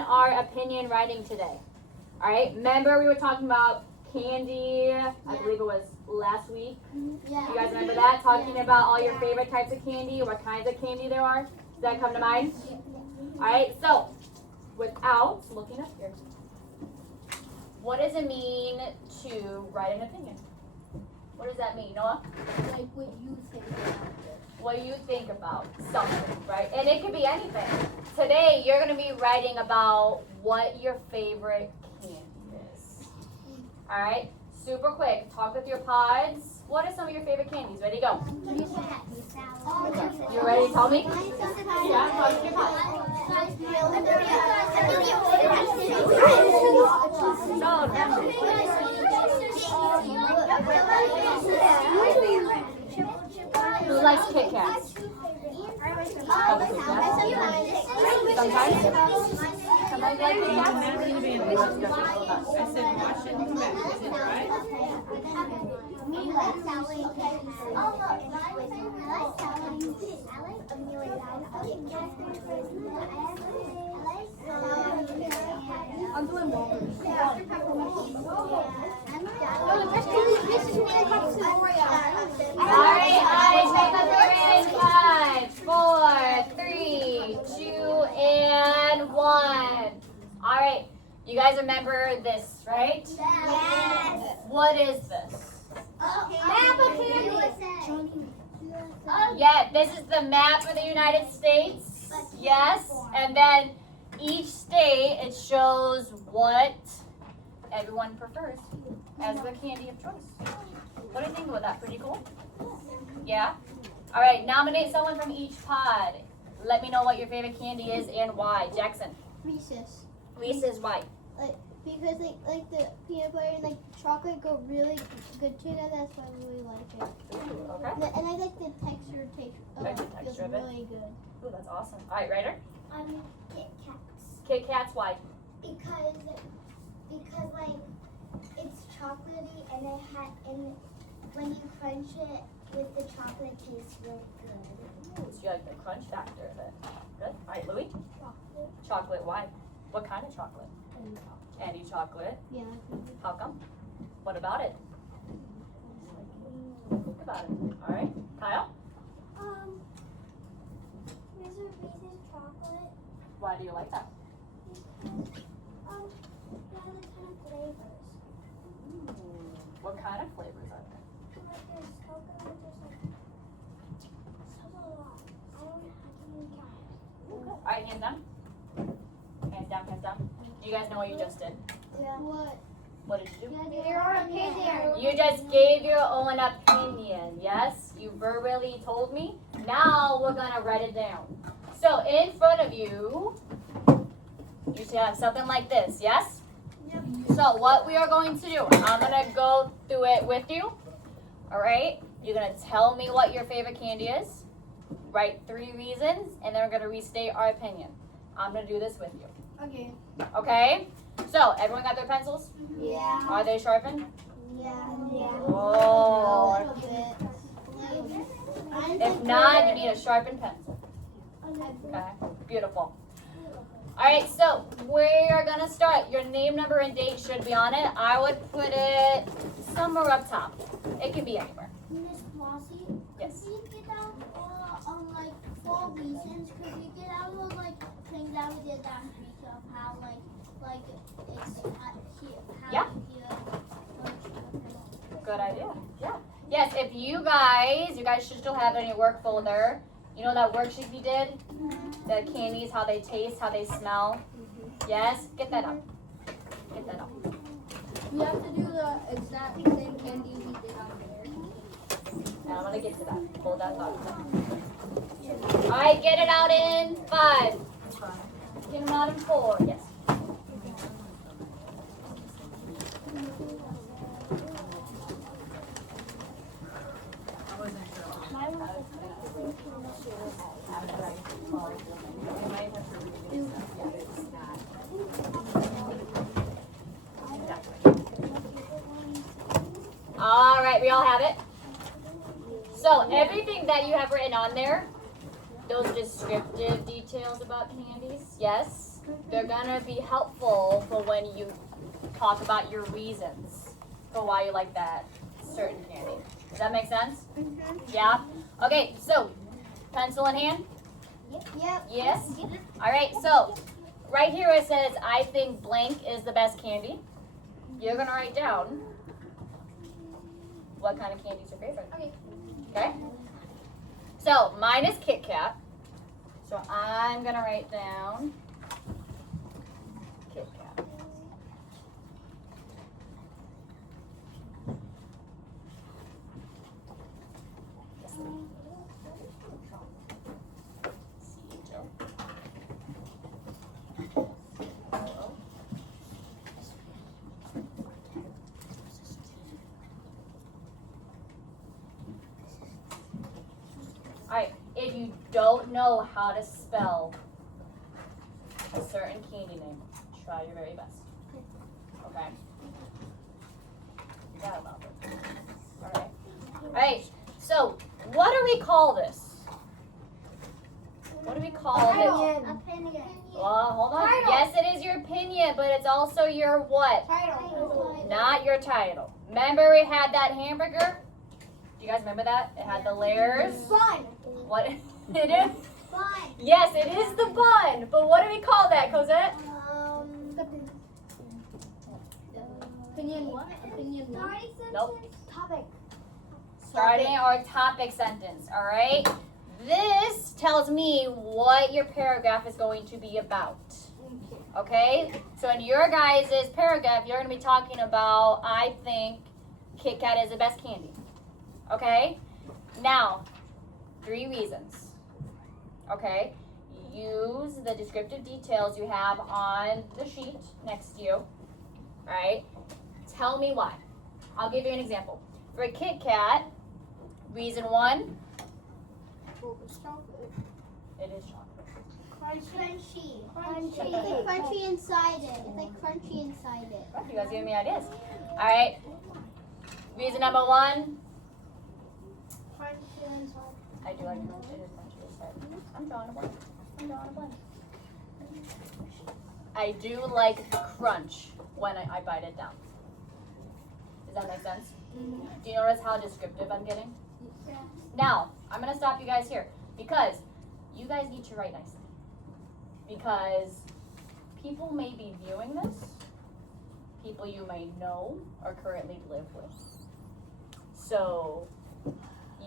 Our opinion writing today. All right. Remember we were talking about candy. I believe it was last week. Yeah. You guys remember that? Talking about all your favorite types of candy, what kinds of candy there are. Does that come to mind? All right. So, without looking up here, what does it mean to write an opinion? What does that mean, Noah? Like what you think about it. What you think about something, right? And it could be anything. Today, you're going to be writing about what your favorite candy is. All right? Super quick. Talk with your pods. What are some of your favorite candies? Ready, go. You ready to tell me? Yeah, talk with your pods. Who likes Kit Kats? Sometimes? Somebody like Kit Kats? I said Washington back. Is it right? I'm doing Alright, guys, make up your in 5, 4, 3, 2, and 1. Alright, you guys remember this, right? Yes. What is this? Map of candy. Yeah, this is the map of the United States. Yes, and then each state, it shows what everyone prefers as their candy of choice. What do you think about that? Pretty cool? Yeah? All right, nominate someone from each pod. Let me know what your favorite candy is and why. Jackson. Reese's. Reese's, why? Because like the peanut butter and like chocolate go really good together. That's why I really like it. Ooh, okay. And I like the texture. Like the Feels texture of it? really good. Ooh, that's awesome. All right, Ryder. Kit Kats. Kit Kats, why? Because like it's chocolatey and when you crunch it with the chocolate it tastes real good. Ooh, so you like the crunch factor of it. Good. All right, Louis. Chocolate. Chocolate, why? What kind of chocolate? Any chocolate. Yeah. How come? What about it? Think about it. All right, Kyle. There's a Reese's chocolate. Why do you like that? Because it has a ton of flavors. What kind of flavors are there? Like there's coconut, there's like a lot. I can't even count. All right, hands down. Hands down, hands down. You guys know what you just did. Yeah. What? What did you do? Your opinion. You just gave your own opinion, yes? You verbally told me. Now we're gonna write it down. So in front of you, you should have something like this, yes? Yep. So what we are going to do, I'm gonna go through it with you, all right? You're gonna tell me what your favorite candy is, write 3 reasons, and then we're gonna restate our opinion. I'm gonna do this with you, Okay. okay? So everyone got their pencils? Yeah. Are they sharpened? Yeah. Oh. bit. If not, you need a sharpened pencil. Okay, beautiful. All right, so we are gonna start. Your name, number, and date should be on it. I would put it somewhere up top. It can be anywhere. Miss Flossie, Yes. could we get out like 4 reasons? Could we get out of like things that we did last week of how like it's how Yeah. Good idea. Yeah. Yes, if you guys should still have it in your work folder. You know that worksheet we did? The candies, how they taste, how they smell. Yes? Get that up. Get that up. We have to do the exact same candy we did on there. And I'm gonna get to that. Hold that thought. Alright, get it out in 5. Get them out in 4. Yes. All right, we all have it. So everything that you have written on there, those descriptive details about candies, yes. They're gonna be helpful for when you talk about your reasons for why you like that certain candy. Does that make sense? Yeah? Okay, so pencil in hand? Yep. Yes? Alright, so right here it says, I think blank is the best candy. You're gonna write down what kind of candy is your favorite. Okay. Okay? So mine is Kit Kat. So I'm gonna write down Kit Kat. Alright, if you don't know how to spell a certain candy name, try your very best. Okay? You got it, Albert. Alright. Alright, so what do we call this? What do we call this? Opinion. Well, hold on. Title. Yes, it is your opinion, but it's also your what? Title. Not your title. Remember we had that hamburger? Do you guys remember that? It had the layers. Fun. What it is? Fun. Yes, it is the bun. But what do we call that, Cosette? Opinion. Opinion. Nope. Topic. Starting or topic sentence, all right? This tells me what your paragraph is going to be about. Okay? So in your guys' paragraph, you're going to be talking about, I think Kit Kat is the best candy. Okay? Now, 3 reasons. Okay? Use the descriptive details you have on the sheet next to you. Alright? Tell me why. I'll give you an example. For a Kit Kat, reason 1, it is chocolate. Crunchy. It's like crunchy inside it. It's like crunchy inside it. You guys giving me ideas. Alright. Reason number 1, I do like crunch. It is crunchy inside. I'm drawing a blank. I do like the crunch when I bite it down. Does that make sense? Do you notice how descriptive I'm getting? Yeah. Now, I'm going to stop you guys here because you guys need to write nicely. Because people may be viewing this, people you may know or currently live with. So,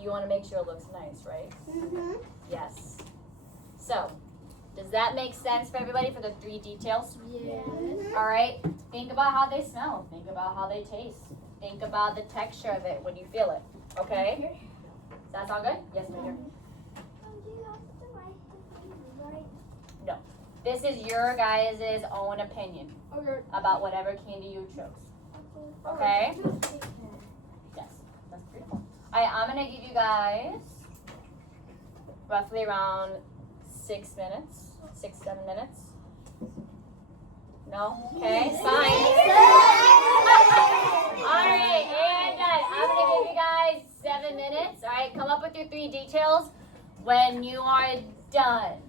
you want to make sure it looks nice, right? Mm-hmm. Yes. So, does that make sense for everybody for the 3 details? Yes. All right. Think about how they smell. Think about how they taste. Think about the texture of it when you feel it. Okay? Does that sound good? Yes, my dear. No. This is your guys' own opinion about whatever candy you chose. Okay? Yes. That's beautiful. I'm going to give you guys roughly around 6 minutes. 6-7 minutes. No? Okay, fine. Alright, and done. I'm gonna give you guys 7 minutes. Alright, come up with your 3 details. When you are done,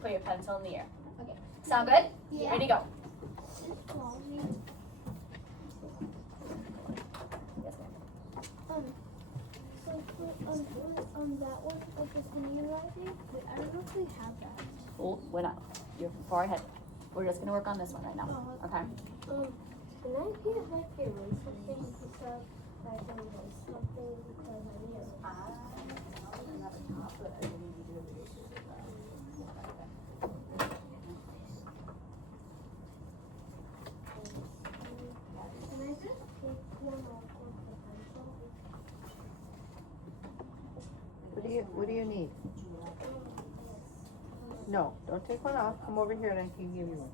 put your pencil in the air. Okay. Sound good? Yeah. Ready to go. Yes, ma'am. That one, like the finalizing, but I don't know if we have that. Oh, we're not. You're far ahead. We're just gonna work on this one right now. Okay. Can I get my favorite something because I can write something because I need Can I just take one off of the pencil? What do you need? No, don't take one off. Come over here and I can give you one.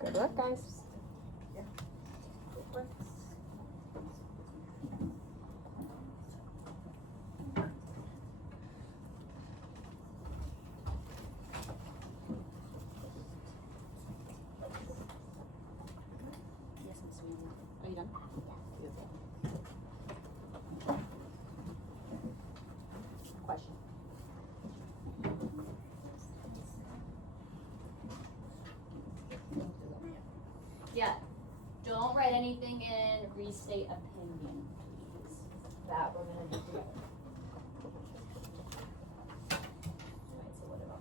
Good luck, guys. Are you done? Question. Yeah. Don't write anything in restate opinion, please. That we're gonna do together. Alright, so what about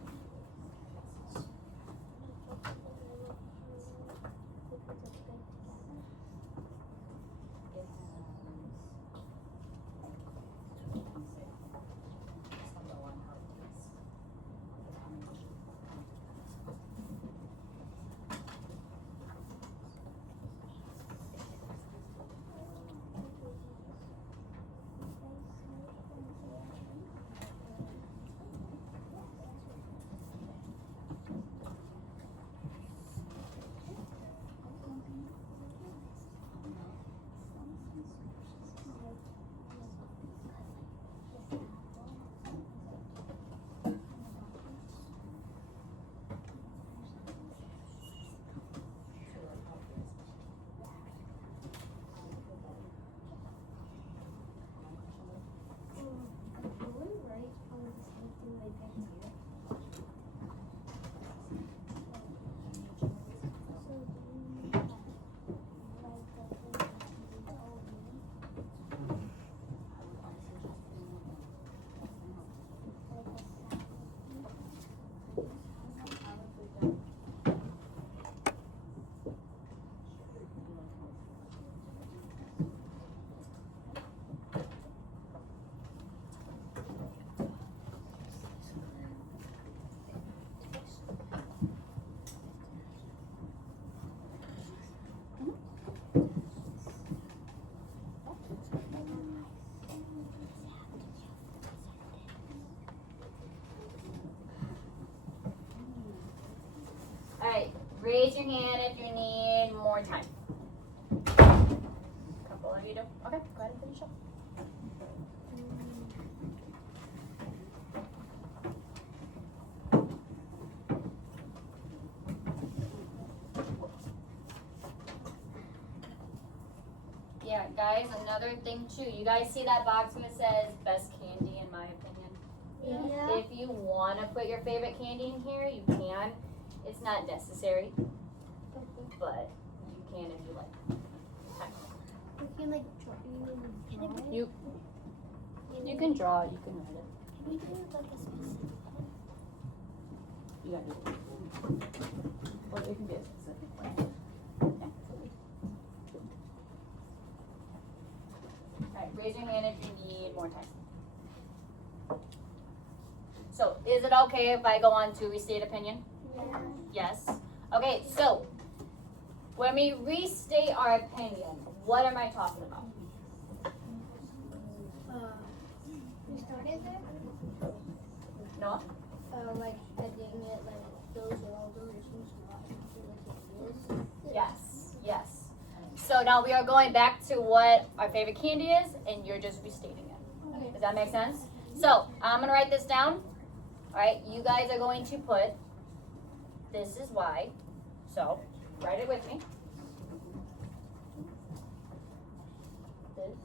Alright, raise your hand if you need more time. A couple of you do. Okay, go ahead and finish up. Yeah, guys, another thing too. You guys see that box when it says best candy in my opinion? Yeah. If you want to put your favorite candy in here, you can. It's not necessary, but you can if you like. You can like draw it. You can draw, you can write it. Can we do like a specific? You got it. Well, it can be a specific one. Yeah. Alright, raise your hand if you need more time. So, is it okay if I go on to restate opinion? Yeah. Yes. Okay, so when we restate our opinion, what am I talking about? We started there. No? Like editing it, like those are all the reasons not like it is. Yes, yes. So now we are going back to what our favorite candy is, and you're just restating it. Okay. Does that make sense? So I'm gonna write this down. All right, you guys are going to put, this is why. So write it with me. This is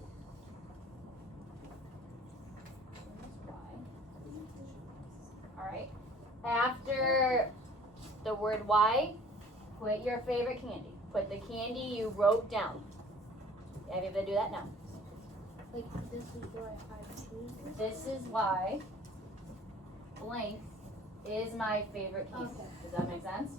why. All right. After the word why, put your favorite candy. Put the candy you wrote down. Have you able to do that now? Like this is why I choose this. This is why blank is my favorite candy. Okay. Does that make sense?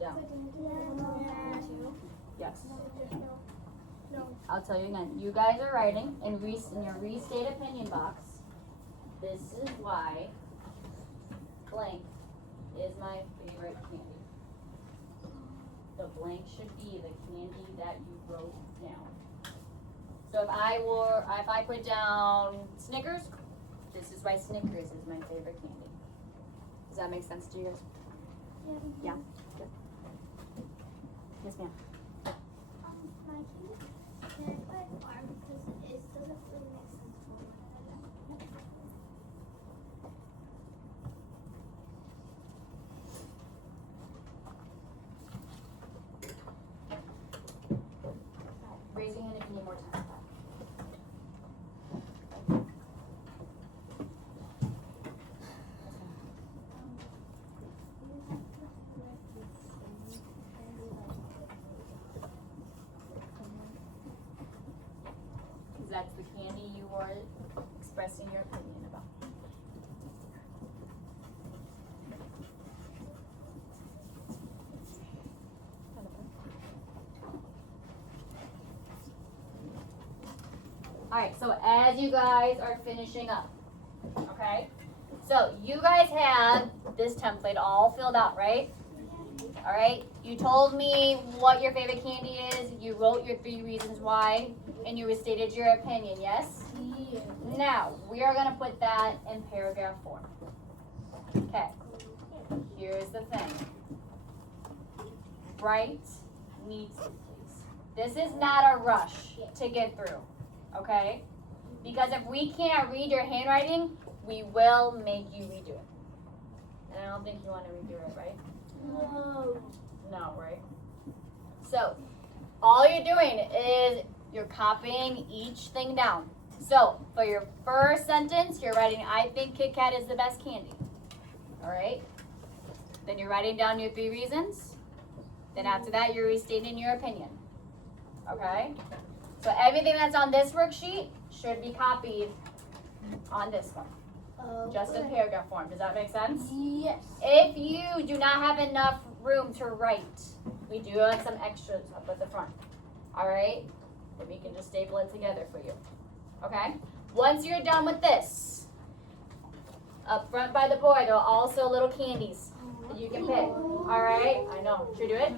down. Yes. I'll tell you again. You guys are writing in your restate opinion box. This is why blank is my favorite candy. The blank should be the candy that you wrote down. So if I put down Snickers, this is why Snickers is my favorite candy. Does that make sense to you guys? Yeah. Good. Yes, ma'am. My candy can't like farm because it doesn't really make sense for one another. Raise your hand if you need more time. Because that's the candy you are expressing your opinion about. Alright, so as you guys are finishing up, okay? So you guys have this template all filled out, right? Alright, you told me what your favorite candy is, you wrote your 3 reasons why, and you restated your opinion, yes? Yeah. Now, we are gonna put that in paragraph form. Okay, here's the thing. Write needs to, please. This is not a rush to get through, okay? Because if we can't read your handwriting, we will make you redo it. And I don't think you want to redo it, right? No. No, right? So, all you're doing is you're copying each thing down. So, for your first sentence, you're writing, I think Kit Kat is the best candy. Alright? Then you're writing down your 3 reasons. Then after that, you're restating your opinion. Okay? So everything that's on this worksheet should be copied on this one. Just in paragraph form. Does that make sense? Yes. If you do not have enough room to write, we do have some extras up at the front. Alright? Then we can just staple it together for you. Okay? Once you're done with this, up front by the board, there are also little candies that you can pick. Alright? I know. Should we do it?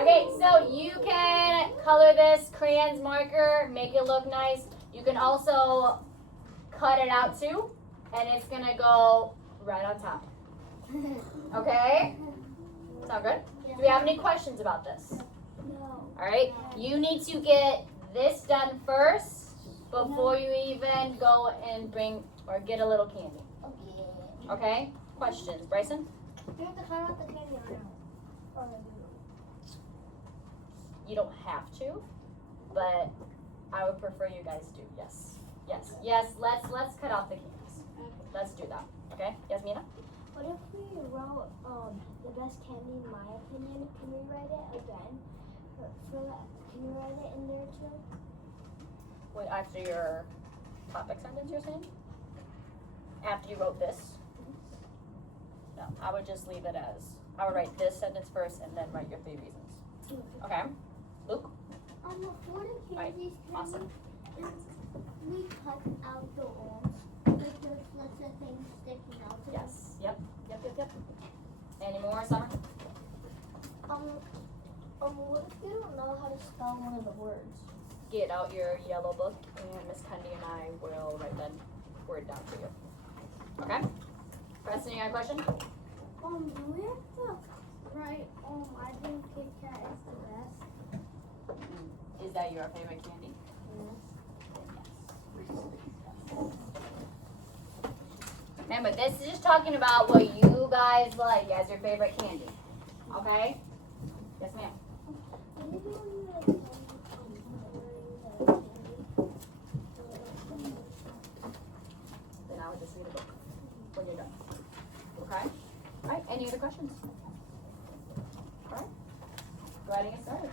Okay, so you can color this crayons marker, make it look nice. You can also cut it out too, and it's gonna go right on top. Okay? Sound good? Do we have any questions about this? No. Alright, you need to get this done first before you even go and bring or get a little candy. Okay. Okay? Questions? Bryson? You have to cut out the candy or no? You don't have to, but I would prefer you guys do. Yes. Yes. Yes, let's cut off the candies. Let's do that. Okay? Yes, Mina? What if we wrote the best candy in my opinion? Can we write it again? For that, can you write it in there too? Wait, after your topic sentence you're saying? After you wrote this? No, I would just leave it as, I would write this sentence first and then write your 3 reasons. Okay? Luke? For the candies, Awesome. we cut out the arms? Like there's lots of things sticking out. Yes. Yep. Any more, Summer? What if you don't know how to spell one of the words? Get out your yellow book and Miss Cundy and I will write that word down for you. Okay? Preston, you got a question? Do we have to write, I think Kit Kat is the best? Is that your favorite candy? Remember, this is just talking about what you guys like as your favorite candy. Okay? Yes, ma'am. Then I would just read the book when you're done. Okay? Alright, any other questions? Alright. Go ahead and get started.